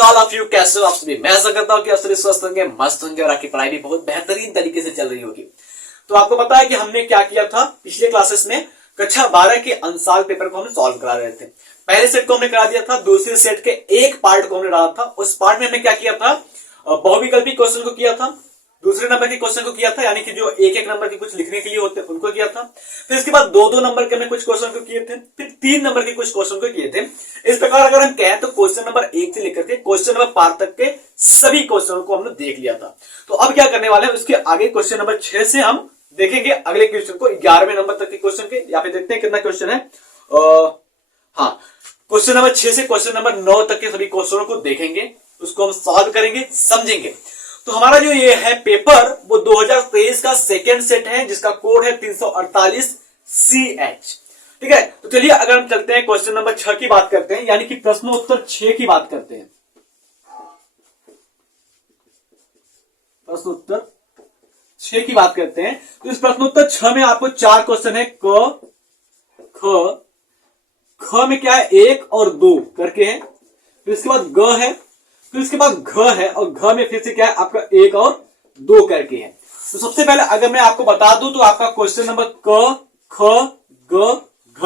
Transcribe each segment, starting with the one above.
Hello all of you, कैसे हो आप सभी। मैं आशा करता हूँ कि आप सभी स्वस्थ होंगे, मस्त होंगे और आपकी पढ़ाई भी बहुत बेहतरीन तरीके से चल रही होगी। तो आपको पता है कि हमने क्या किया था पिछले क्लासेस में, कक्षा 12 के अंशाल पेपर को हम सॉल्व करा रहे थे। पहले सेट को हमने करा दिया था, दूसरे सेट के एक पार्ट को हमने डाला था। उस पार्ट में हमने क्या किया था, बहुविकल्पी क्वेश्चन को किया था, दूसरे नंबर के क्वेश्चन को किया था, यानी कि जो एक एक नंबर के कुछ लिखने के लिए होते हैं उनको किया था। फिर इसके बाद दो दो नंबर के हमने कुछ क्वेश्चन को किए थे, फिर 3 नंबर के कुछ क्वेश्चन को किए थे। इस प्रकार अगर हम कहें तो क्वेश्चन नंबर 1 से लेकर के क्वेश्चन नंबर 5 तक के सभी क्वेश्चनों को हमने देख लिया था। तो अब क्या करने वाले हैं, उसके आगे क्वेश्चन नंबर 6 से हम देखेंगे अगले क्वेश्चन को, 11वें नंबर तक के क्वेश्चन के। यहाँ पे देखते हैं कितना क्वेश्चन है। हाँ, क्वेश्चन नंबर 6 से क्वेश्चन नंबर 9 तक के सभी क्वेश्चनों को देखेंगे, उसको हम सॉल्व करेंगे, समझेंगे। तो हमारा जो ये है पेपर वो 2023 का सेकेंड सेट है, जिसका कोड है 348CH। ठीक है, तो चलिए अगर हम चलते हैं क्वेश्चन नंबर 6 की बात करते हैं, यानी कि प्रश्नोत्तर 6 की बात करते हैं। प्रश्नोत्तर 6 की बात करते हैं। तो इस प्रश्नोत्तर 6 में आपको 4 क्वेश्चन है। ख में क्या है, 1 और 2 करके है। फिर इसके बाद ग है, फिर इसके बाद घ है, और घ में फिर से क्या है आपका 1 और 2 करके है। तो सबसे पहले अगर मैं आपको बता दूं तो आपका क्वेश्चन नंबर क, ख, ग, घ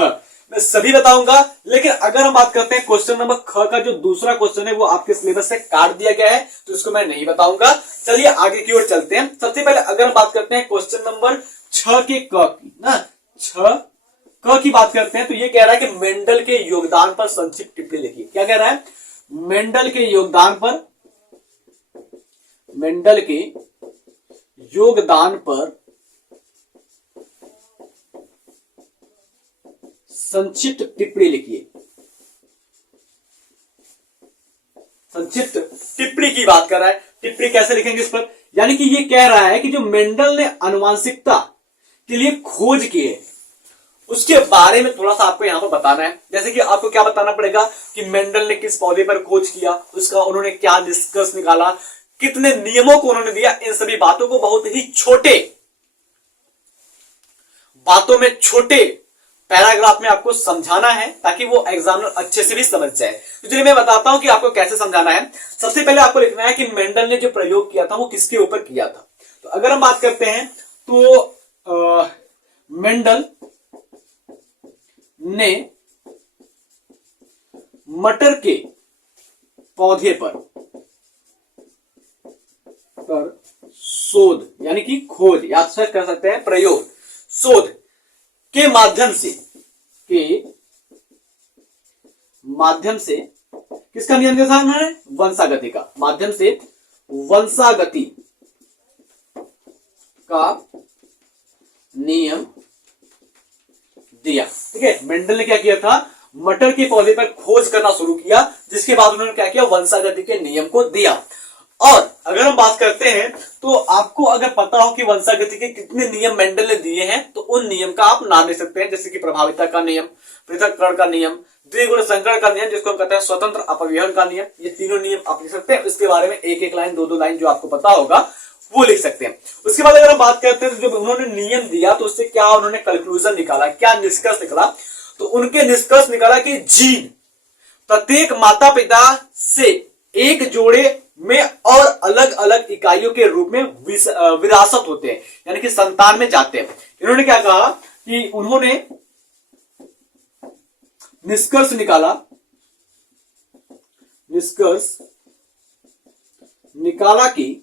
मैं सभी बताऊंगा। लेकिन अगर हम बात करते हैं क्वेश्चन नंबर ख का जो दूसरा क्वेश्चन है वो आपके सिलेबस से काट दिया गया है, तो इसको मैं नहीं बताऊंगा। चलिए आगे की ओर चलते हैं। सबसे पहले अगर हम बात करते हैं क्वेश्चन नंबर 6 के क की ना, 6 क की बात करते हैं, तो ये कह रहा है कि मेंडल के योगदान पर संक्षिप्त टिप्पणी लिखिए। क्या कह रहा है, मेंडल के योगदान पर संक्षिप्त टिप्पणी लिखिए। संक्षिप्त टिप्पणी की बात कर रहा है। टिप्पणी कैसे लिखेंगे इस पर, यानी कि ये कह रहा है कि जो मेंडल ने आनुवंशिकता के लिए खोज की है उसके बारे में थोड़ा सा आपको यहां पर बताना है। जैसे कि आपको क्या बताना पड़ेगा कि मेंडल ने किस पौधे पर खोज किया, उसका उन्होंने क्या निष्कर्ष निकाला, कितने नियमों को उन्होंने दिया। इन सभी बातों को बहुत ही छोटे बातों में, छोटे पैराग्राफ में आपको समझाना है, ताकि वो एग्जामिनर अच्छे से भी समझ जाए। तो चलिए मैं बताता हूं कि आपको कैसे समझाना है। सबसे पहले आपको लिखना है कि मेंडल ने जो प्रयोग किया था वो किसके ऊपर किया था। तो अगर हम बात करते हैं तो मेंडल ने मटर के पौधे पर शोध, यानी कि खोज, या अच्छा कर सकते हैं प्रयोग, शोध के माध्यम से किसका नियम देखा है, वंशागति का, माध्यम से वंशागति का नियम दिया। ठीक है, मेंडल ने क्या किया था, मटर के पौधे पर खोज करना शुरू किया, जिसके बाद उन्होंने क्या किया, वंशागति के नियम को दिया। और अगर हम बात करते हैं तो आपको अगर पता हो कि वंशागति के कितने नियम मेंडल ने दिए हैं, तो उन नियम का आप नाम ले सकते हैं, जैसे कि प्रभाविता का नियम, पृथक्करण का नियम, द्विगुण संकरण का नियम, जिसको हम कहते हैं स्वतंत्र अपव्यवहार का नियम। ये तीनों नियम आप लिख सकते हैं। इसके बारे में एक एक लाइन, दो दो लाइन जो आपको पता होगा वो लिख सकते हैं। उसके बाद अगर हम बात करते हैं तो जब उन्होंने नियम दिया तो उससे क्या उन्होंने कंक्लूजन निकाला, क्या निष्कर्ष निकाला। तो उनके निष्कर्ष निकाला कि जीन प्रत्येक माता पिता से एक जोड़े में और अलग अलग इकाइयों के रूप में विरासत होते हैं, यानी कि संतान में जाते हैं। इन्होंने क्या कहा कि उन्होंने निष्कर्ष निकाला कि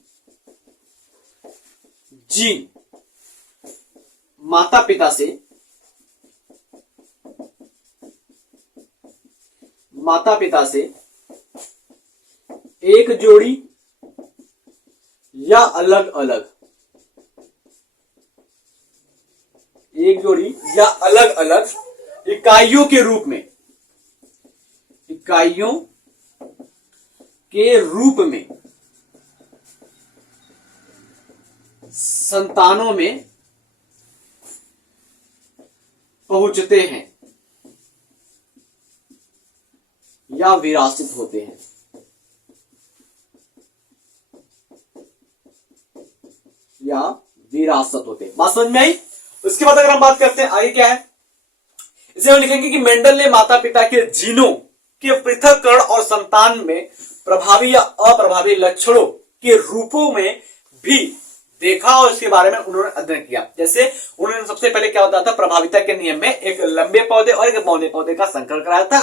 जीन माता पिता से एक जोड़ी या अलग अलग इकाइयों के रूप में संतानों में पहुंचते हैं या विरासित होते हैं। बात समझ में आई। उसके बाद अगर हम बात करते हैं आगे क्या है, इसे हम लिखेंगे कि मेंडल ने माता पिता के जीनों के पृथक्करण और संतान में प्रभावी या अप्रभावी लक्षणों के रूपों में भी देखा और इसके बारे में उन्होंने अध्ययन किया। जैसे उन्होंने सबसे पहले क्या होता था, प्रभाविता के नियम में एक लंबे पौधे और एक बौने पौधे का संकरण कराया था।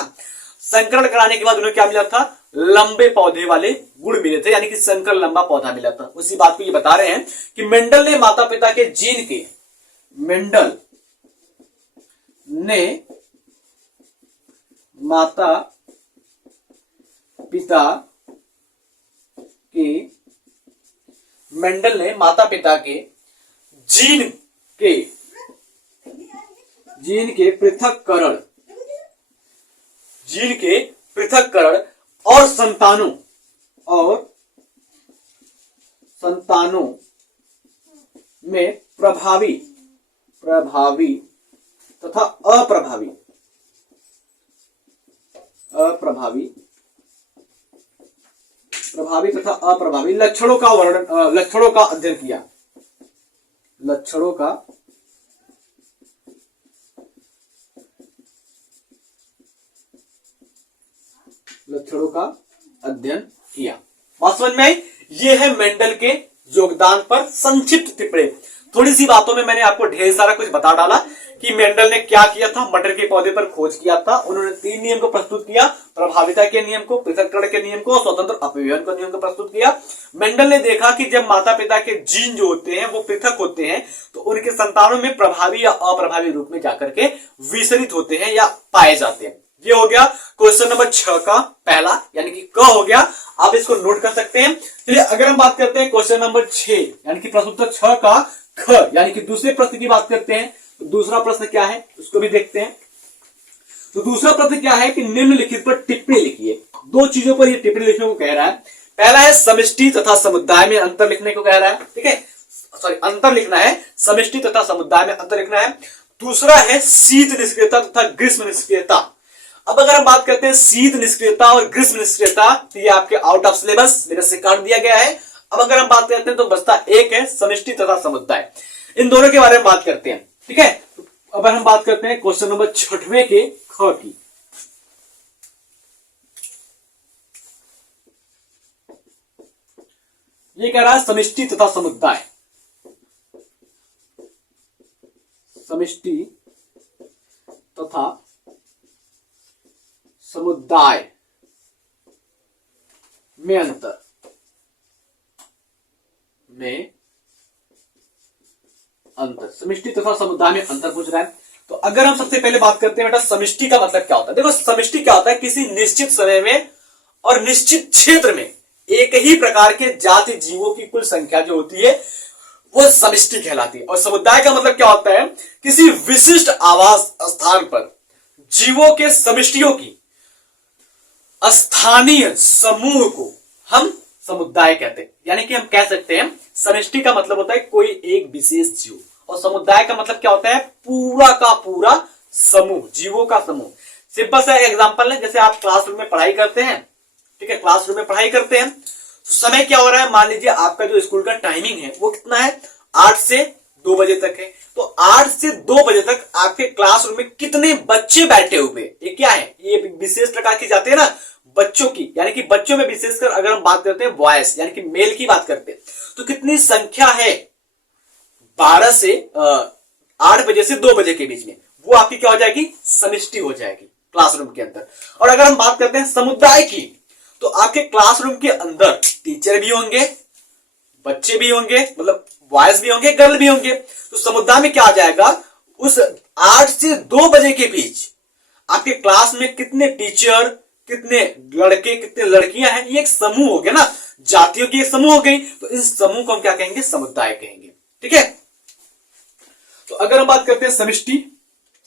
संकरण कराने के बाद उन्हें क्या मिला था, लंबे पौधे वाले गुण मिले थे, यानी कि संकर लंबा पौधा मिला था। उसी बात को ये बता रहे हैं कि मेंडल ने माता पिता के जीन के मेंडल ने माता पिता के मेंडल ने माता पिता के जीन के पृथक्करण और संतानों में प्रभावी तथा अप्रभावी लक्षणों का अध्ययन किया। लक्षणों का अध्ययन किया। बात समझ में आई? ये है मेंडल के योगदान पर संक्षिप्त टिप्पणी। थोड़ी सी बातों में मैंने आपको ढेर सारा कुछ बता डाला कि मेंडल ने क्या किया था। मटर के पौधे पर खोज किया था। उन्होंने 3 नियम को प्रस्तुत किया, प्रभाविता के नियम को, पृथक्करण के नियम को, स्वतंत्र अपव्यवन के नियम को प्रस्तुत किया। मेंडल ने देखा कि जब माता पिता के जीन जो होते हैं वो पृथक होते हैं तो उनके संतानों में प्रभावी या अप्रभावी रूप में जाकर के विचरित होते हैं या पाए जाते हैं। ये हो गया क्वेश्चन नंबर 6 का पहला, यानी कि क हो गया। आप इसको नोट कर सकते हैं। चलिए अगर हम बात करते हैं क्वेश्चन नंबर 6 यानी कि प्रश्न उत्तर 6 का ख, यानी कि दूसरे प्रश्न की बात करते हैं। तो दूसरा प्रश्न क्या है उसको भी देखते हैं। तो दूसरा प्रश्न क्या है कि निम्नलिखित पर टिप्पणी लिखिए। 2 चीजों पर ये टिप्पणी लिखने को कह रहा है। पहला है समष्टि तथा समुदाय में अंतर लिखने को कह रहा है, ठीक है, सॉरी अंतर लिखना है, समष्टि तथा समुदाय में अंतर लिखना है। दूसरा है शीत निष्क्रियता तथा ग्रीष्म निष्क्रियता। अब अगर हम बात करते हैं शीत निष्क्रियता और ग्रीष्म निष्क्रियता, तो ये आपके आउट ऑफ सिलेबस मेरे से काट दिया गया है। अब अगर हम बात करते हैं तो बचता एक है समष्टि तथा समुदाय। इन दोनों के बारे में बात करते हैं, ठीक है। अब हम बात करते हैं क्वेश्चन नंबर 6वें के ख की। ये कह रहा है समष्टि तथा समुदाय। समष्टि तथा समुदाय में अंतर समष्टि तथा समुदाय में अंतर पूछ रहा है। तो अगर हम सबसे पहले बात करते हैं बेटा समष्टि का मतलब क्या होता है। देखो समष्टि क्या होता है, किसी निश्चित समय में और निश्चित क्षेत्र में एक ही प्रकार के जाति जीवों की कुल संख्या जो होती है वो समष्टि कहलाती है। और समुदाय का मतलब क्या होता है, किसी विशिष्ट आवास स्थान पर जीवों के समष्टियों की स्थानीय समूह को हम समुदाय कहते हैं। यानी कि हम कह सकते हैं समष्टि का मतलब होता है कोई एक विशेष जीव, और समुदाय का मतलब क्या होता है, पूरा का पूरा समूह, जीवों का समूह। सिंपल सा एग्जांपल है, जैसे आप क्लासरूम में पढ़ाई करते हैं, ठीक है, क्लासरूम में पढ़ाई करते हैं तो समय क्या हो रहा है, मान लीजिए आपका जो स्कूल का टाइमिंग है वो कितना है, 8 से 2 बजे तक है। तो 8 से 2 बजे तक आपके क्लासरूम में कितने बच्चे बैठे हुए, ये क्या है, ये विशेष प्रकार की जाती है ना बच्चों की, यानी कि बच्चों में विशेषकर अगर हम बात करते हैं बॉयज यानी कि मेल की बात करते हैं तो कितनी संख्या है 12 से 8 बजे से 2 बजे के बीच में, वो आपकी क्या हो जाएगी, समष्टि हो जाएगी क्लासरूम के अंदर। और अगर हम बात करते हैं समुदाय की, तो आपके क्लासरूम के अंदर टीचर भी होंगे, बच्चे भी होंगे, मतलब बॉयज भी होंगे, गर्ल भी होंगे। तो समुदाय में क्या आ जाएगा, उस 8 से 2 बजे के बीच आपके क्लास में कितने टीचर, कितने लड़के, कितने लड़कियां हैं, ये एक समूह हो गया ना, जातियों की एक समूह हो गई। तो इस समूह को हम क्या कहेंगे, समुदाय कहेंगे, ठीक है। तो अगर हम बात करते हैं समष्टि,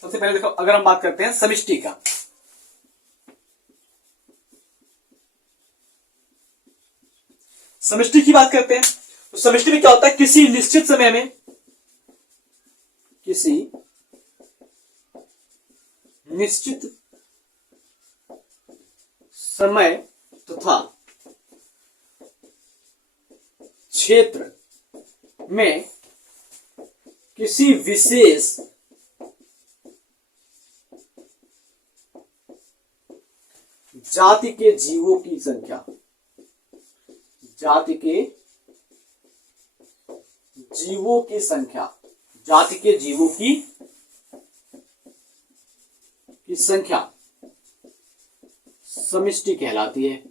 सबसे पहले देखो अगर हम बात करते हैं समष्टि का, समष्टि की बात करते हैं तो समष्टि में क्या होता है, किसी निश्चित समय में, किसी निश्चित समय तथा क्षेत्र में किसी विशेष जाति के जीवों की संख्या, जाति के जीवों की संख्या, जाति के जीवों की संख्या समष्टि कहलाती है।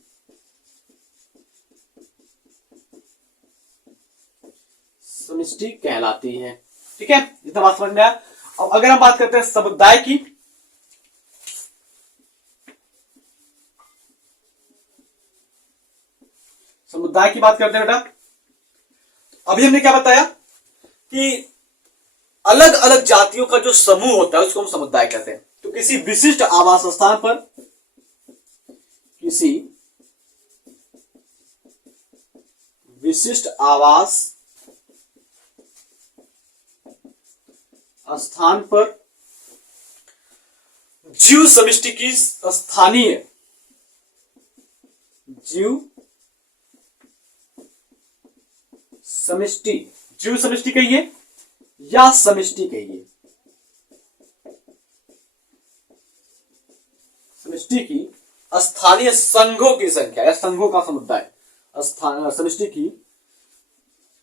समष्टि कहलाती है। ठीक है, इतना बात समझ में आया। अब अगर हम बात करते हैं समुदाय की, समुदाय की बात करते हैं बेटा। अभी हमने क्या बताया कि अलग अलग जातियों का जो समूह होता है उसको हम समुदाय कहते हैं। तो किसी विशिष्ट आवास स्थान पर, किसी विशिष्ट आवास स्थान पर जीव समष्टि की स्थानीय जीव समष्टि, जीव समष्टि कहिए या समष्टि कहिए, समष्टि की स्थानीय संघों की संख्या या संघों का समुदाय, समष्टि की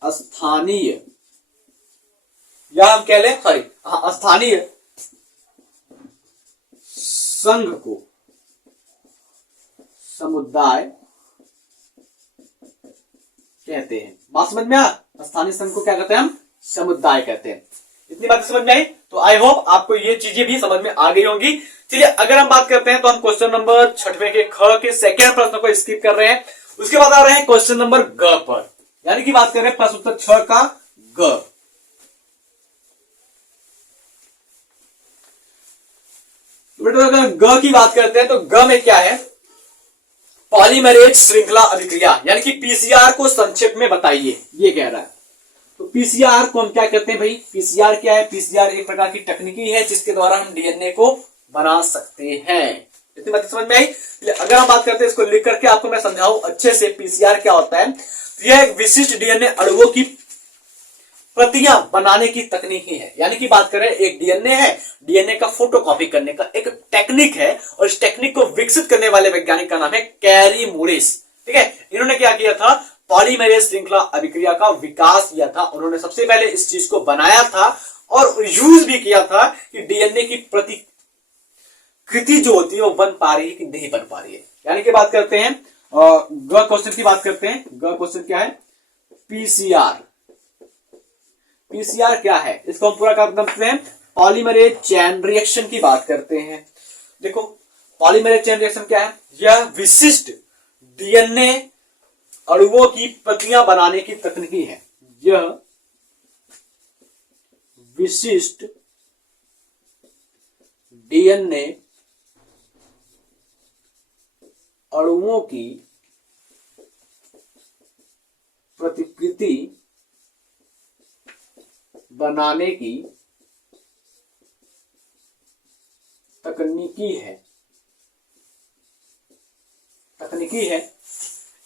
स्थानीय, या हम कह लें सॉरी स्थानीय संघ को समुदाय कहते हैं। बात समझ में आ? स्थानीय संघ को क्या कहते हैं हम? समुदाय कहते हैं। इतनी बातें समझ में आई? तो आई होप आपको ये चीजें भी समझ में आ गई होंगी। चलिए अगर हम बात करते हैं तो हम क्वेश्चन नंबर 6वें के ख के सेकेंड प्रश्न को स्किप कर रहे हैं। उसके बाद आ रहे हैं क्वेश्चन नंबर ग पर, यानी कि बात कर रहे हैं प्रश्न उत्तर 6 का ग। तो बेटा अगर ग की बात करते हैं तो ग में क्या है? पॉलीमरेज श्रृंखला अभिक्रिया, यानी कि पीसीआर को संक्षेप में बताइए, ये कह रहा है। तो पीसीआर को हम क्या कहते हैं भाई? पीसीआर क्या है? पीसीआर एक प्रकार की तकनीकी है जिसके द्वारा हम डीएनए को बना सकते हैं। इतनी बात समझ में आई? अगर हम बात करते हैं, इसको लिख करके आपको मैं समझाऊं अच्छे से पीसीआर क्या होता है। तो यह एक विशिष्ट डीएनए अणुओं की प्रतियां बनाने की तकनीक ही है। यानी कि बात करें एक डीएनए है, डीएनए का फोटोकॉपी करने का एक टेक्निक है, और इस टेक्निक को विकसित करने वाले वैज्ञानिक का नाम है कैरी मूरिस। ठीक है, इन्होंने क्या किया था? पॉलीमरेज श्रृंखला अभिक्रिया का विकास किया था। उन्होंने सबसे पहले इस चीज को बनाया था और यूज भी किया था कि डीएनए की प्रतिकृति जो होती है वो बन पा रही है कि नहीं बन पा रही है। यानी कि बात करते हैं ग क्वेश्चन की बात करते हैं। ग क्वेश्चन क्या है? पीसीआर। पीसीआर क्या है? इसको हम पूरा करते हैं पॉलीमरेज चेन रिएक्शन की बात करते हैं। देखो पॉलीमरेज चेन रिएक्शन क्या है? यह विशिष्ट डीएनए अणुओं की प्रतियां बनाने की तकनीकी है। यह विशिष्ट डीएनए अणुओं की प्रतिकृति बनाने की तकनीकी है। तकनीकी है।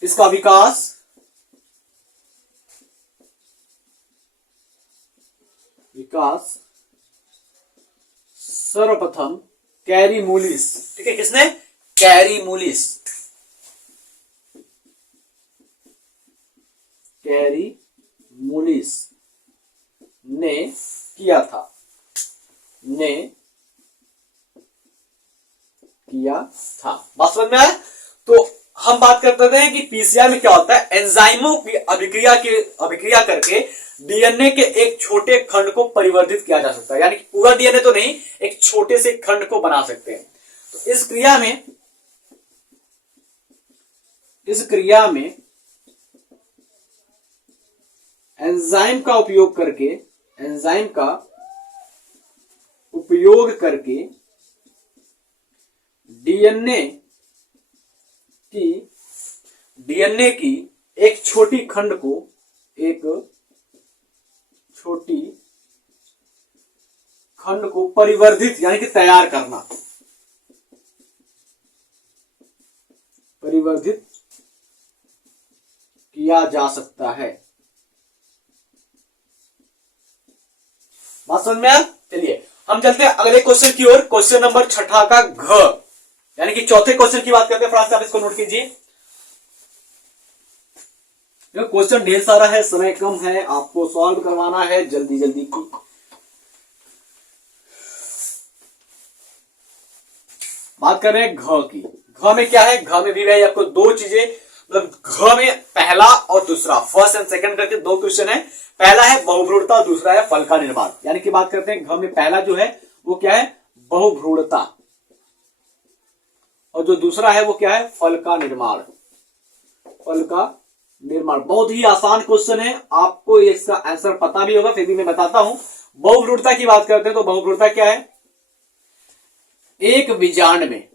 इसका विकास सर्वप्रथम कैरी मूलिस, ठीक है, किसने? कैरी मूलिस। कैरी मूलिस ने किया था। बात समझ में आया? तो हम बात करते हैं कि पीसीआर में क्या होता है? एंजाइमों की अभिक्रिया करके डीएनए के एक छोटे खंड को परिवर्तित किया जा सकता है। यानी कि पूरा डीएनए तो नहीं, एक छोटे से खंड को बना सकते हैं। तो इस क्रिया में एंजाइम का उपयोग करके डीएनए की एक छोटी खंड को परिवर्धित यानी कि तैयार करना, परिवर्धित किया जा सकता है। बात समझ में आया? चलिए हम चलते हैं अगले क्वेश्चन की ओर। क्वेश्चन नंबर 6 का घ, यानी कि चौथे क्वेश्चन की बात करते हैं। फ्रांस आप इसको नोट कीजिए। देखो क्वेश्चन ढेर सारा है, समय कम है, आपको सॉल्व करवाना है जल्दी जल्दी की। बात कर रहे हैं घ की। घ में क्या है, घ में भी भाई आपको दो चीजें, मतलब घ में पहला और दूसरा, फर्स्ट एंड सेकंड करके दो क्वेश्चन है। पहला है बहुभ्रूणता और दूसरा है फल का निर्माण। यानी कि बात करते हैं घ में पहला जो है वो क्या है, बहुभ्रूणता, और जो दूसरा है वो क्या है, फल का निर्माण। फल का निर्माण बहुत ही आसान क्वेश्चन है, आपको इसका आंसर पता भी होगा, फिर भी मैं बताता हूं। बहुभ्रूणता की बात करते हैं तो बहुभ्रूणता क्या है, एक बीजांड में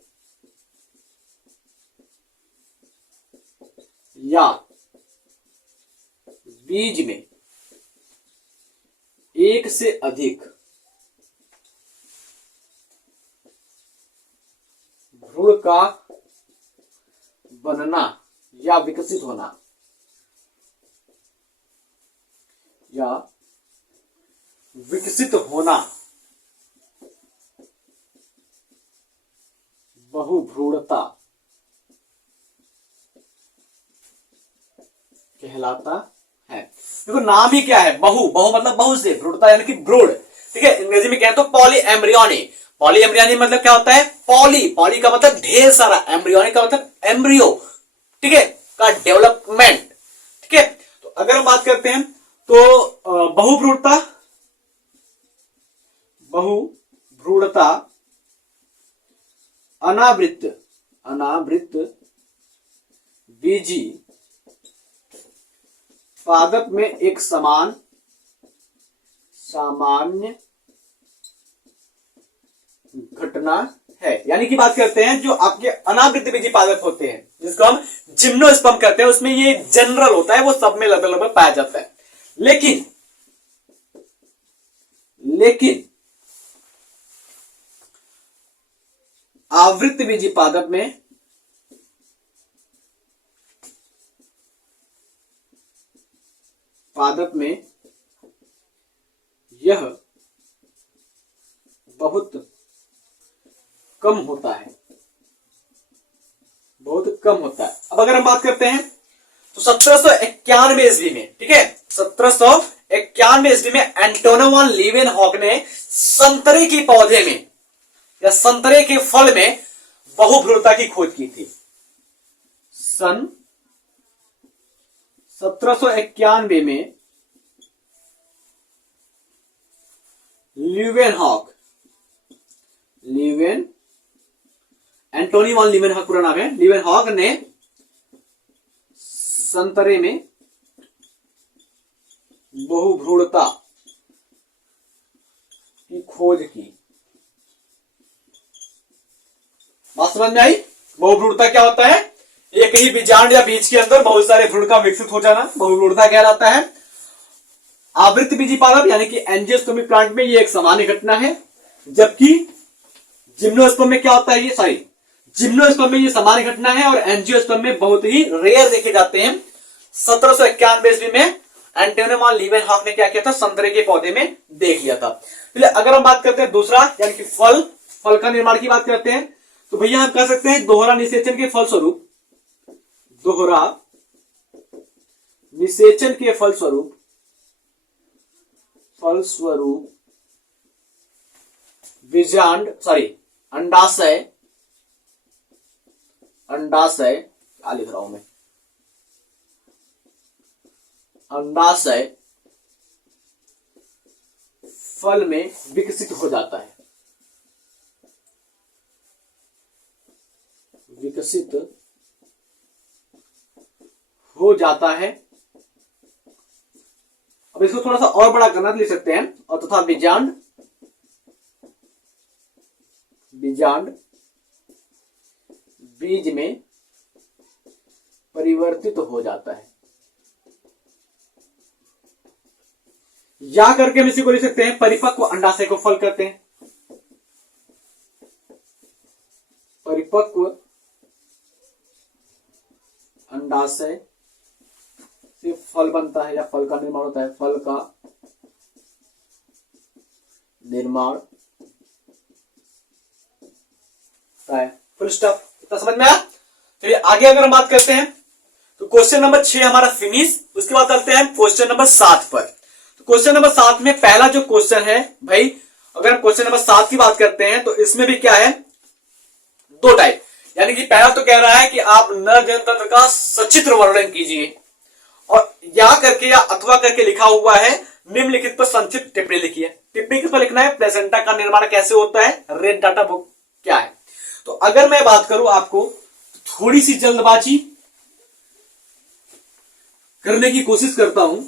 या बीज में एक से अधिक भ्रूण का बनना या विकसित होना, या विकसित होना बहुभ्रूणता कहलाता है। देखो नाम ही क्या है, बहु, बहु मतलब बहुत से, भ्रूणता यानी कि भ्रूण, ठीक है। अंग्रेजी में क्या है तो पॉली एम्ब्रियोनी। पॉली एम्ब्रियोनी मतलब क्या होता है, पॉली, पॉली का मतलब ढेर सारा, एम्ब्रियोनी का मतलब एम्ब्रियो, ठीक है, का डेवलपमेंट, ठीक है। तो अगर हम बात करते हैं तो बहुभ्रूणता, बहुभ्रूणता अनावृत, अनावृत बीजी पादप में एक समान सामान्य घटना है। यानी कि बात करते हैं जो आपके अनावृत बीजी पादप होते हैं, जिसको हम जिम्नोस्पर्म कहते हैं, उसमें ये जनरल होता है, वो सब में लगभग लगभग पाया जाता है। लेकिन आवृत बीजी पादप में यह बहुत कम होता है, बहुत कम होता है। अब अगर हम बात करते हैं तो 1791 ईस्वी में, ठीक है, 1791 ईस्वी में एंटोन वान लीवेनहॉक ने संतरे के पौधे में या संतरे के फल में बहुभ्रूणता की खोज की थी। सन 1791 में एंटोनी वान लीवेनहॉक पूरा नाम है, लीवेनहॉक ने संतरे में बहुभ्रूणता की खोज की। बात समझ में आई? बहुभ्रूणता क्या होता है, एक ही बीजांड या बीज के अंदर बहुत सारे भ्रूण का विकसित हो जाना बहुभ्रूणता कहलाता है। आवृत बीजी पादप यानी कि एंजियोस्पर्मी प्लांट में ये एक सामान्य घटना है, जबकि जिम्नोस्पर्म में क्या होता है, ये जिम्नोस्पर्म में ये सामान्य घटना है और एंजियोस्पर्म में बहुत ही रेयर देखे जाते हैं। 1791 ईस्वी में एंटोन वान लीवेनहॉक ने क्या किया था, संतरे के पौधे में देख लिया था। चलिए अगर हम बात करते हैं दूसरा यानी कि फल का निर्माण की बात करते हैं तो भैया हम कह सकते हैं दोहरा निषेचन के फलस्वरूप, दोहरा निषेचन के फलस्वरूप बीजांड अंडाशय क्या लिख रहा हूं मैं, अंडाशय फल में विकसित हो जाता है, विकसित हो जाता है। अब इसको थोड़ा सा और बड़ा करना लिख सकते हैं, और तथा बीजांड बीज में परिवर्तित हो जाता है। या करके हम इसी को लिख सकते हैं परिपक्व अंडाशय को फल करते हैं, परिपक्व अंडाशय से फल बनता है या फल का निर्माण होता है, फल का निर्माण होता है। Full stop. इतना समझ में आया? चलिए आगे अगर हम बात करते हैं तो क्वेश्चन नंबर 6 हमारा फिनिश। उसके बाद चलते हैं क्वेश्चन नंबर 7 पर। तो क्वेश्चन नंबर 7 में पहला जो क्वेश्चन है भाई, अगर हम क्वेश्चन नंबर 7 की बात करते हैं तो इसमें भी क्या है, दो टाइप। यानी कि पहला तो कह रहा है कि आप नर जनतंत्र का सचित्र वर्णन कीजिए, और या करके या अथवा करके लिखा हुआ है निम्नलिखित पर संक्षिप्त टिप्पणी लिखिए। टिप्पणी किस पर लिखना है, प्लेसेंटा का निर्माण कैसे होता है, रेड डाटा बुक क्या है। तो अगर मैं बात करूं आपको, थोड़ी सी जल्दबाजी करने की कोशिश करता हूं,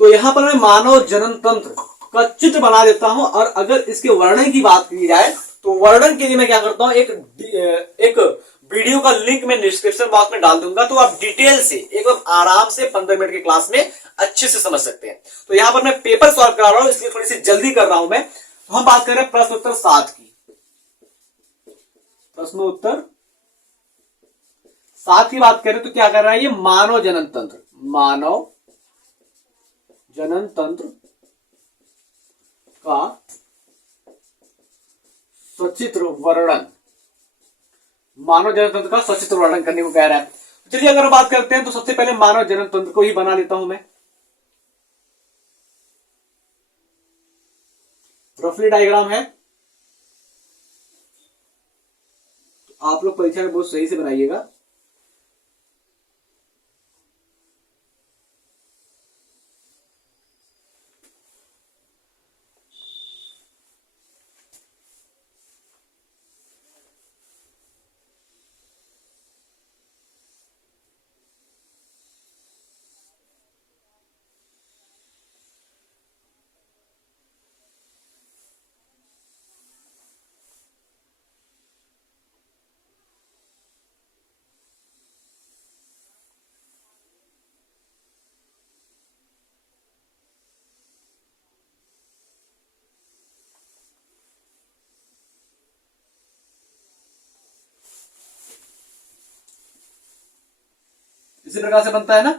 तो यहां पर मैं मानव जनन तंत्र का चित्र बना देता हूं, और अगर इसके वर्णन की बात की जाए तो वर्णन के लिए मैं क्या करता हूं, एक वीडियो का लिंक मैं डिस्क्रिप्शन बॉक्स में डाल दूंगा, तो आप डिटेल से एकदम आराम से 15 मिनट की क्लास में अच्छे से समझ सकते हैं। तो यहां पर मैं पेपर सॉल्व करा रहा हूं, इसलिए थोड़ी सी जल्दी कर रहा हूं मैं। तो हम बात कर रहे हैं प्रश्न उत्तर 7 की। प्रश्न उत्तर 7 की बात करें तो क्या कर रहा है, ये मानव जनन तंत्र, मानव जनन तंत्र का सचित्र वर्णन, मानव जनन तंत्र का सचित्र वर्णन करने को कह रहा है। चलिए अगर बात करते हैं तो सबसे पहले मानव जनन तंत्र को ही बना लेता हूं मैं। रफली डायग्राम है, तो आप लोग परीक्षा में बहुत सही से बनाइएगा। इसी प्रकार से बनता है ना।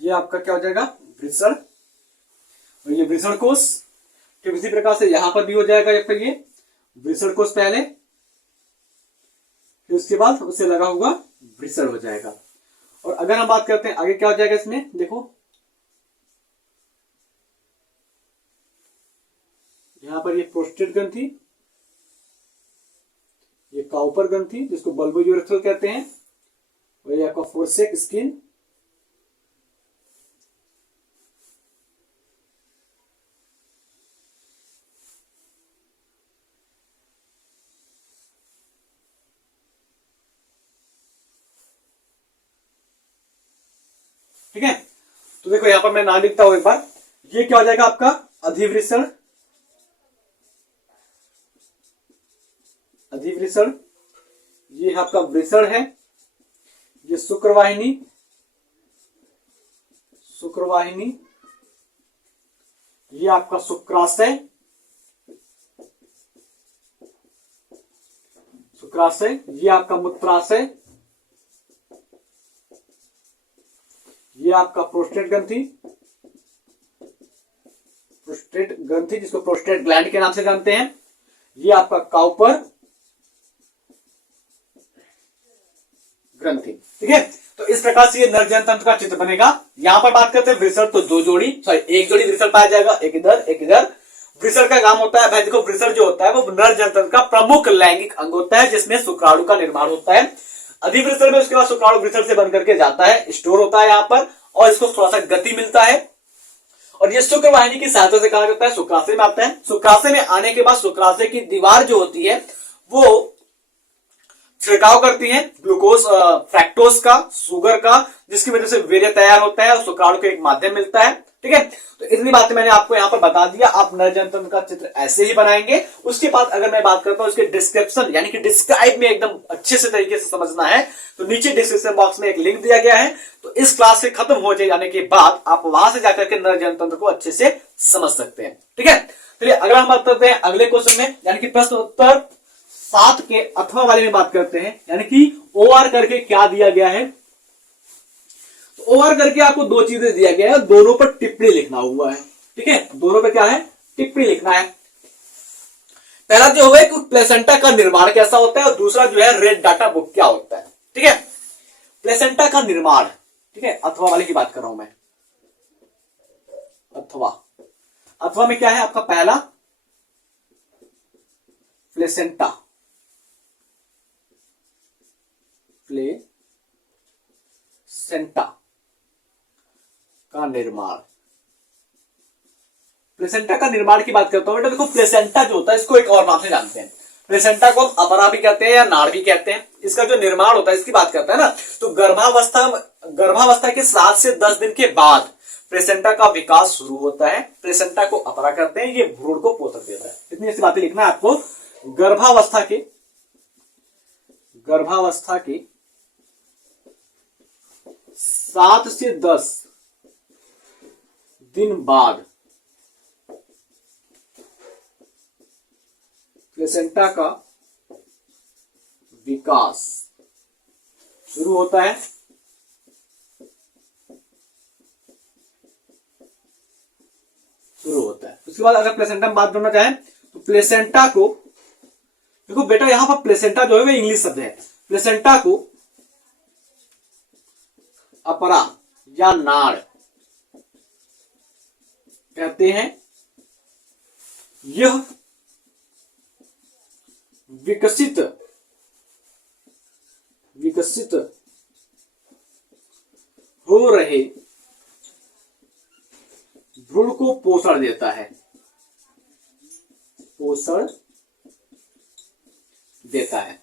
ये आपका क्या हो जाएगा, वृषण, और ये वृषण कोश। फिर इसी प्रकार से यहां पर भी हो जाएगा, जब तक ये वृषण कोश पहले, फिर उसके बाद उससे लगा हुआ वृषण हो जाएगा। और अगर हम बात करते हैं आगे क्या हो जाएगा इसमें, देखो यहां पर ये प्रोस्टेट ग्रंथि, ये काउपर ग्रंथि जिसको बल्बोयूरेथ्रल कहते हैं, और ये आपका फोर्सेक स्किन, ठीक है। तो देखो यहां पर मैं नाम लिखता हूं एक बार, ये क्या हो जाएगा आपका अधिवृषण, अधिवृषण, ये आपका वृषण है, ये शुक्रवाहिनी, शुक्रवाहिनी, ये आपका शुक्राशय, शुक्राशय, ये आपका मूत्राशय, ये आपका प्रोस्टेट ग्रंथि, प्रोस्टेट ग्रंथि जिसको प्रोस्टेट ग्लैंड के नाम से जानते हैं, ये आपका काउपर ग्रंथि, ठीक है। तो इस प्रकार से ये नर जनन तंत्र का चित्र बनेगा। यहां पर बात करते हैं वृषण, तो दो जोड़ी, सॉरी एक जोड़ी वृषण पाया जाएगा, एक इधर एक इधर। वृषण का काम होता है भाई, देखो वृषण जो होता है वो नर जनन तंत्र का प्रमुख लैंगिक अंग होता है, जिसमें शुक्राणु का निर्माण होता है। अधिवृषण में उसके बाद शुक्राणु वृषण से बनकर के जाता है, स्टोर होता है यहाँ पर, और इसको थोड़ा सा गति मिलता है, और ये शुक्रवाहिनी की सहायता से कहा जाता है, शुक्राशय में आता है। शुक्राशय में आने के बाद शुक्राशय की दीवार जो होती है वो छिड़काव करती है ग्लूकोज, फ्रैक्टोज का, शुगर का, जिसकी वजह से वीर्य तैयार होता है और शुक्राणु को एक माध्यम मिलता है, ठीक है। तो इतनी बातें मैंने आपको यहाँ पर बता दिया। आप नर जनन तंत्र का चित्र ऐसे ही बनाएंगे। उसके बाद अगर मैं बात करता हूँ इसके डिस्क्रिप्शन यानी कि डिस्क्राइब में एकदम अच्छे से तरीके से समझना है, तो नीचे डिस्क्रिप्शन बॉक्स में एक लिंक दिया गया है, तो इस क्लास से खत्म हो जाने के बाद आप वहां से जाकर के नर जनन तंत्र को अच्छे से समझ सकते हैं, ठीक है। चलिए अगर हम बात करते हैं अगले क्वेश्चन में, यानी कि प्रश्न उत्तर 7 के अथवा वाले में बात करते हैं, यानी कि ओआर करके क्या दिया गया है। तो ओआर करके आपको दो चीजें दिया गया है, दोनों पर टिप्पणी लिखना हुआ है, ठीक है। दोनों पे क्या है, टिप्पणी लिखना है। पहला जो है कि प्लेसेंटा का निर्माण कैसा होता है और दूसरा जो है रेड डाटा बुक क्या होता है। ठीक है, प्लेसेंटा का निर्माण, ठीक है, अथवा वाले की बात कर रहा हूं मैं। अथवा में क्या है आपका पहला प्लेसेंटा, का निर्माण। प्लेसेंटा का निर्माण की बात करता हूं बेटा, देखो प्लेसेंटा जो होता है इसको एक और नाम से जानते हैं। प्लेसेंटा को हम अपरा भी कहते हैं या नाड़ भी कहते हैं। इसका जो निर्माण होता है इसकी बात करता है ना, तो गर्भावस्था के 7 से 10 दिन के बाद प्लेसेंटा का विकास शुरू होता है। प्लेसेंटा को अपरा करते हैं, ये भ्रूण को पोषक देता है। इतनी ऐसी बातें लिखना है आपको। गर्भावस्था के 7 से 10 दिन बाद प्लेसेंटा का विकास शुरू होता है। उसके बाद अगर प्लेसेंटा में बात करना चाहें तो प्लेसेंटा को, देखो बेटा यहां पर प्लेसेंटा जो है वो इंग्लिश शब्द है। प्लेसेंटा को अपरा या नाड़ कहते हैं। यह विकसित हो रहे भ्रूण को पोषण देता है।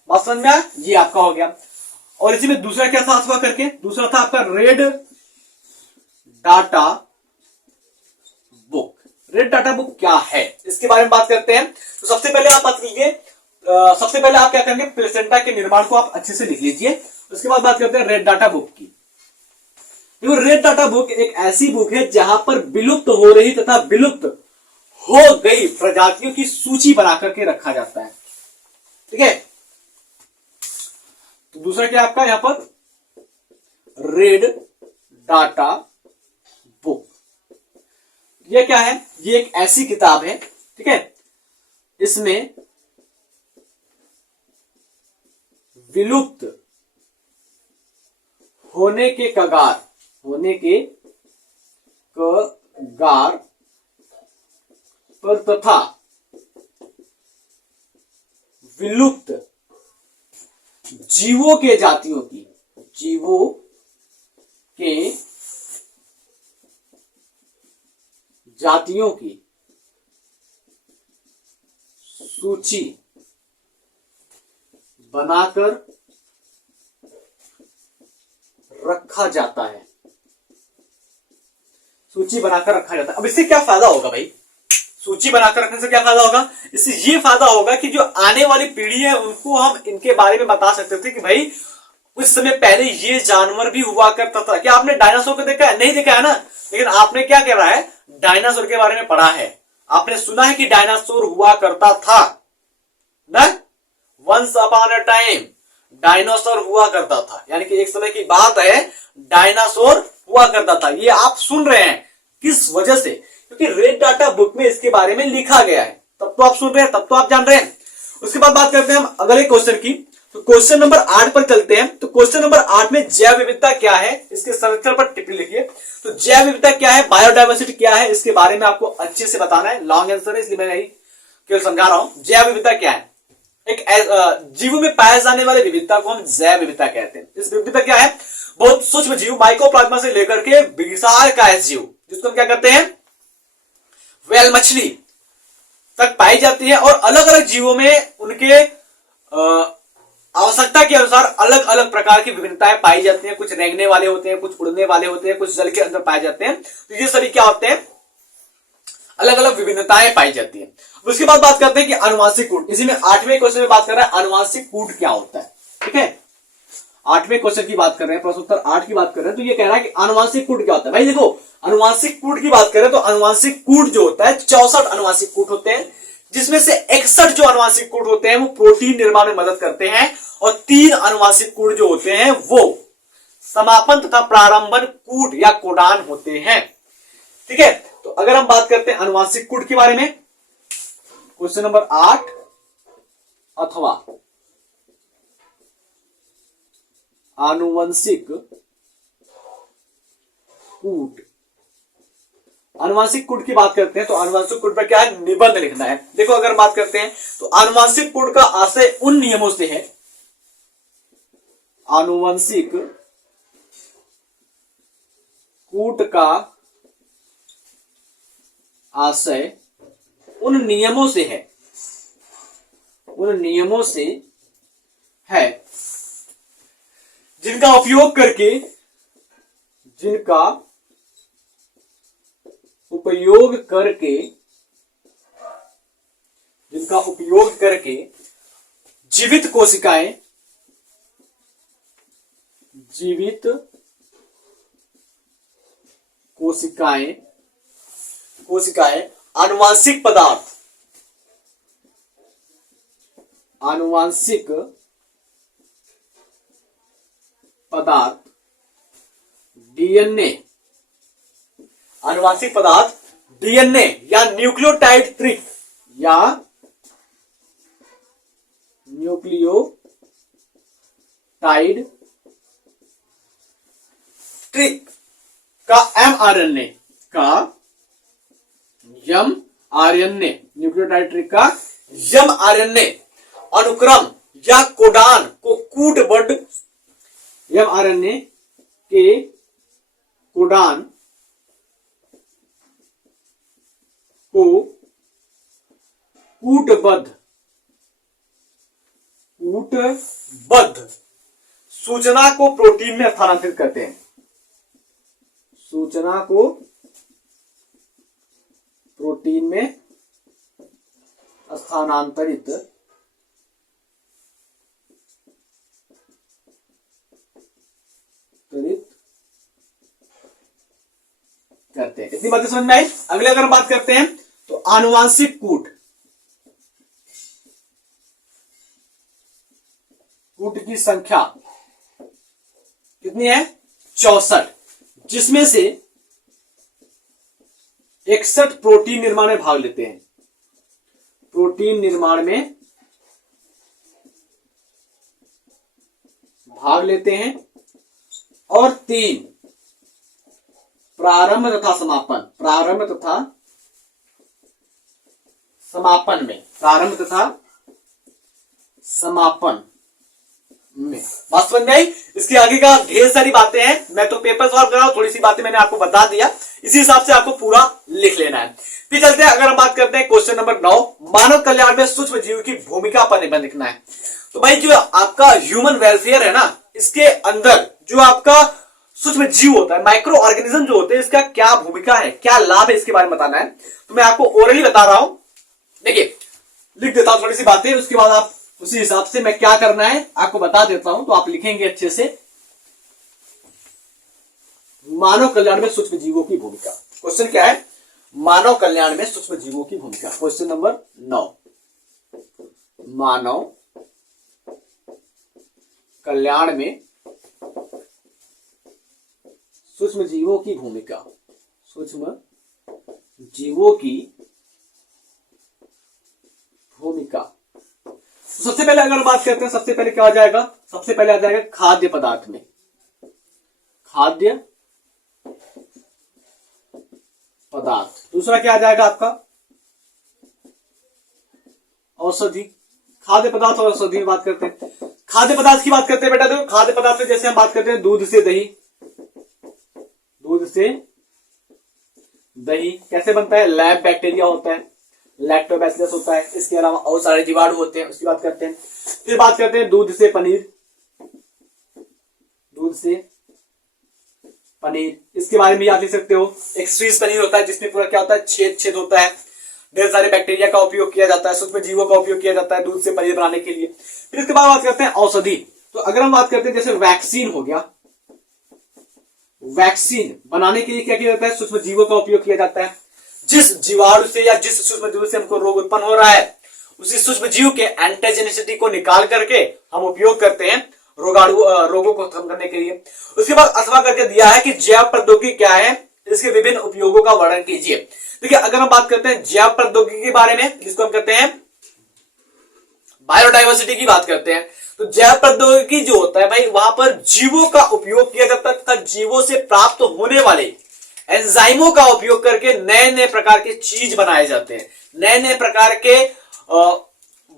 बात समझ में आया? ये आपका हो गया। और इसी में दूसरा क्या था अथवा करके, दूसरा था आपका red data book. Red data book क्या है इसके बारे में बात करते हैं। तो सबसे पहले आप बात कीजिए, सबसे पहले आप क्या करेंगे, प्लेसेंटा के निर्माण को आप अच्छे से लिख लीजिए। उसके बाद बात करते हैं रेड डाटा बुक की। देखो रेड डाटा बुक एक ऐसी बुक है जहां पर विलुप्त हो रही तथा विलुप्त हो गई प्रजातियों की सूची बनाकर के रखा जाता है। ठीक है, तो दूसरा क्या आपका यहां पर रेड डाटा बुक। ये क्या है, ये एक ऐसी किताब है, ठीक है, इसमें विलुप्त होने के कगार पर तथा विलुप्त जीवों के जातियों की सूची बनाकर रखा जाता है। अब इससे क्या फायदा होगा भाई, सूची बनाकर रखने से क्या फायदा होगा? इससे ये फायदा होगा कि जो आने वाली पीढ़ी है उनको हम इनके बारे में बता सकते थे कि भाई उस समय पहले ये जानवर भी हुआ करता था। क्या आपने डायनासोर को देखा है? नहीं देखा है ना, लेकिन आपने क्या कह रहा है, डायनासोर के बारे में पढ़ा है। आपने सुना है कि डायनासोर हुआ करता था ना, once upon a time dinosaur हुआ करता था, यानी कि एक समय की बात है डायनासोर हुआ करता था। ये आप सुन रहे हैं किस वजह से? क्योंकि रेड डाटा बुक में इसके बारे में लिखा गया है। तब तो आप सुन रहे हैं, तब तो आप जान रहे हैं। उसके बाद बात करते हैं हम अगले क्वेश्चन की। तो क्वेश्चन नंबर 8 पर चलते हैं। तो क्वेश्चन नंबर 8 में जैव विविधता क्या है, इसके संरक्षण पर टिप्पणी लिखिए। तो जैव विविधता क्या है, बायोडायवर्सिटी क्या है, इसके बारे में आपको अच्छे से बताना है। लॉन्ग आंसर है इसलिए मैं नहीं केवल समझा रहा हूं। जैव विविधता क्या है? एक जीवों में पाए जाने वाले विविधता को हम जैव विविधता कहते हैं। इस विविधता क्या है, बहुत सूक्ष्म जीव माइकोप्लाज्मा से लेकर के विशालकाय जीव, जिसको हम क्या कहते हैं, व्हेल मछली तक पाई जाती है। और अलग अलग जीवों में उनके आवश्यकता के अनुसार अलग अलग प्रकार की विभिन्नताएं पाई जाती हैं। कुछ रेंगने वाले होते हैं, कुछ उड़ने वाले होते हैं, कुछ जल के अंदर पाए जाते हैं। तो ये सभी क्या होते हैं, अलग अलग विभिन्नताएं पाई जाती हैं। उसके बाद बात करते हैं कि अनुवांशिक कूट। इसी में 8वें क्वेश्चन में बात कर रहा है अनुवांशिक कूट क्या होता है। ठीक है, 8वें क्वेश्चन की बात कर रहे हैं, प्रश्न उत्तर 8 की बात कर रहे हैं। तो ये कह रहा है कि अनुवांशिक कूट क्या होता है। भाई देखो, अनुवांशिक कूट की बात करें तो अनुवांशिक कूट जो होता है 64 अनुवांशिक कूट होते हैं, जिसमें से 61 जो अनुवांशिक कूट होते हैं वो प्रोटीन निर्माण में मदद करते हैं, और 3 अनुवांशिक कूट जो होते हैं वो समापन तथा प्रारंभन कूट या कोडान होते हैं। ठीक है, तो अगर हम बात करते हैं अनुवांशिक कूट के बारे में, क्वेश्चन नंबर 8 अथवा आनुवंशिक कूट। आनुवंशिक कूट की बात करते हैं तो आनुवंशिक कूट पर क्या है, निबंध लिखना है। देखो अगर बात करते हैं तो आनुवंशिक कूट का आशय उन नियमों से है, आनुवंशिक कूट का आशय उन नियमों से है, उन नियमों से है जिनका उपयोग करके, जिनका उपयोग करके, जिनका उपयोग करके जीवित कोशिकाएं, जीवित कोशिकाएं, कोशिकाएं आनुवांशिक पदार्थ, आनुवांशिक पदार्थ डीएनए, आनुवांशिक पदार्थ डीएनए या न्यूक्लियोटाइड ट्रिक, या न्यूक्लियोटाइड ट्रिक का एमआरएनए, का एमआरएनए, न्यूक्लियोटाइड ट्रिक का एमआरएनए अनुक्रम या कोडान को कूटबद्ध, एमआरएनए के कोडान को कूटबद्ध सूचना को प्रोटीन में स्थानांतरित करते हैं, सूचना को प्रोटीन में स्थानांतरित करते हैं। इतनी बातें समझ में आई। अगले अगर हम बात करते हैं तो आनुवांशिक कूट, कूट की संख्या कितनी है, 64, जिसमें से 61 प्रोटीन निर्माण में भाग लेते हैं, प्रोटीन निर्माण में भाग लेते हैं, और 3 प्रारंभ तथा समापन, प्रारंभ तथा समापन में, प्रारंभ तथा समापन में। बात समझ में आई। इसके आगे का ढेर सारी बातें हैं, मैं तो पेपर सॉल्व कर रहा हूं, थोड़ी सी बातें मैंने आपको बता दिया, इसी हिसाब से आपको पूरा लिख लेना है। फिर चलते हैं, अगर हम बात करते हैं क्वेश्चन नंबर 9, मानव कल्याण में सूक्ष्म जीव की भूमिका पर निबंध लिखना है। तो भाई जो आपका ह्यूमन वेलफेयर है ना, इसके अंदर जो आपका सूक्ष्म जीव होता है, माइक्रो ऑर्गेनिज्म जो होते हैं, इसका क्या भूमिका है, क्या लाभ है, इसके बारे में बताना है। तो मैं आपको ओरली बता रहा हूं, देखिए लिख देता हूं थोड़ी सी बातें, उसके बाद आप उसी हिसाब से मैं क्या करना है आपको बता देता हूं, तो आप लिखेंगे अच्छे से। मानव कल्याण में सूक्ष्म जीवों की भूमिका, क्वेश्चन क्या है, मानव कल्याण में सूक्ष्म जीवों की भूमिका। क्वेश्चन नंबर 9, मानव कल्याण में सूक्ष्म जीवों की भूमिका, सूक्ष्म जीवों की भूमिका। तो सबसे पहले अगर बात करते हैं, सबसे पहले क्या आ जाएगा, सबसे पहले आ जाएगा खाद्य पदार्थ में, खाद्य पदार्थ। दूसरा क्या आ जाएगा आपका, औषधि, खाद्य पदार्थ और औषधि में बात करते हैं। खाद्य पदार्थ की बात करते हैं बेटा, देखो खाद्य पदार्थ में जैसे हम बात करते हैं दूध से दही, दूध से दही कैसे बनता है, लैब बैक्टीरिया होता है, लैक्टोबैसिलस होता है, इसके अलावा और सारे जीवाणु होते हैं, उसकी बात करते हैं। फिर बात करते हैं दूध से पनीर, दूध से पनीर, इसके बारे में आप लिख सकते हो। एक स्वीज पनीर होता है जिसमें पूरा क्या होता है, छेद होता है, ढेर सारे बैक्टीरिया का उपयोग किया जाता है, सूक्ष्म जीवों का उपयोग किया जाता है दूध से पनीर बनाने के लिए। फिर इसके बाद बात करते हैं औषधि। तो अगर हम बात करते हैं जैसे वैक्सीन हो गया, वैक्सीन बनाने के लिए क्या किया जाता है, सूक्ष्म जीवों का उपयोग किया जाता है। जिस जीवाणु से या जिस सूक्ष्म जीव से हमको रोग उत्पन्न हो रहा है, उसी सूक्ष्म जीव के एंटीजेनिसिटी को निकाल करके हम उपयोग करते हैं रोगों को खत्म करने के लिए। उसके बाद अथवा करके दिया है कि जैव प्रौद्योगिकी क्या है, इसके विभिन्न उपयोगों का वर्णन कीजिए। देखिए अगर हम बात करते हैं जैव प्रौद्योगिकी के बारे में, जिसको हम कहते हैं बायोडाइवर्सिटी की बात करते हैं, तो जैव प्रौद्योगिकी जो होता है भाई, वहां पर जीवों का उपयोग किया जाता है तथा जीवों से प्राप्त होने वाले एंजाइमों का उपयोग करके नए नए प्रकार के चीज बनाए जाते हैं, नए नए प्रकार के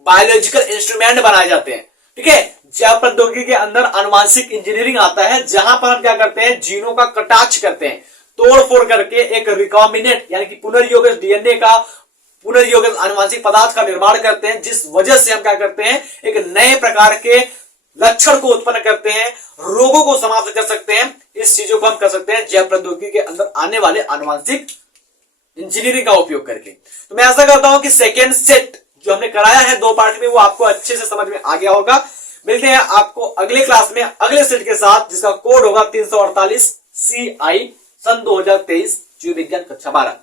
बायोलॉजिकल इंस्ट्रूमेंट बनाए जाते हैं। ठीक है, जैव प्रौद्योगिकी के अंदर आनुवांशिक इंजीनियरिंग आता है, जहां पर हम क्या करते हैं, जीनों का कटाक्ष करते हैं, तोड़ फोड़ करके एक रिकॉम्बिनेंट यानी कि पुनर्योगज डीएनए का, पुनर्योगज आनुवांशिक पदार्थ का निर्माण करते हैं, जिस वजह से हम क्या करते हैं, एक नए प्रकार के लक्षण को उत्पन्न करते हैं, रोगों को समाप्त कर सकते हैं। इस चीजों को हम कर सकते हैं जैव प्रौद्योगिकी के अंदर आने वाले आनुवांशिक इंजीनियरिंग का उपयोग करके। तो मैं ऐसा करता हूं कि सेकेंड सेट जो हमने कराया है 2 पार्ट में, वो आपको अच्छे से समझ में आ गया होगा। मिलते हैं आपको अगले क्लास में अगले सेट के साथ, जिसका कोड होगा 348 CI सन 2023 जीव विज्ञान कक्षा 12।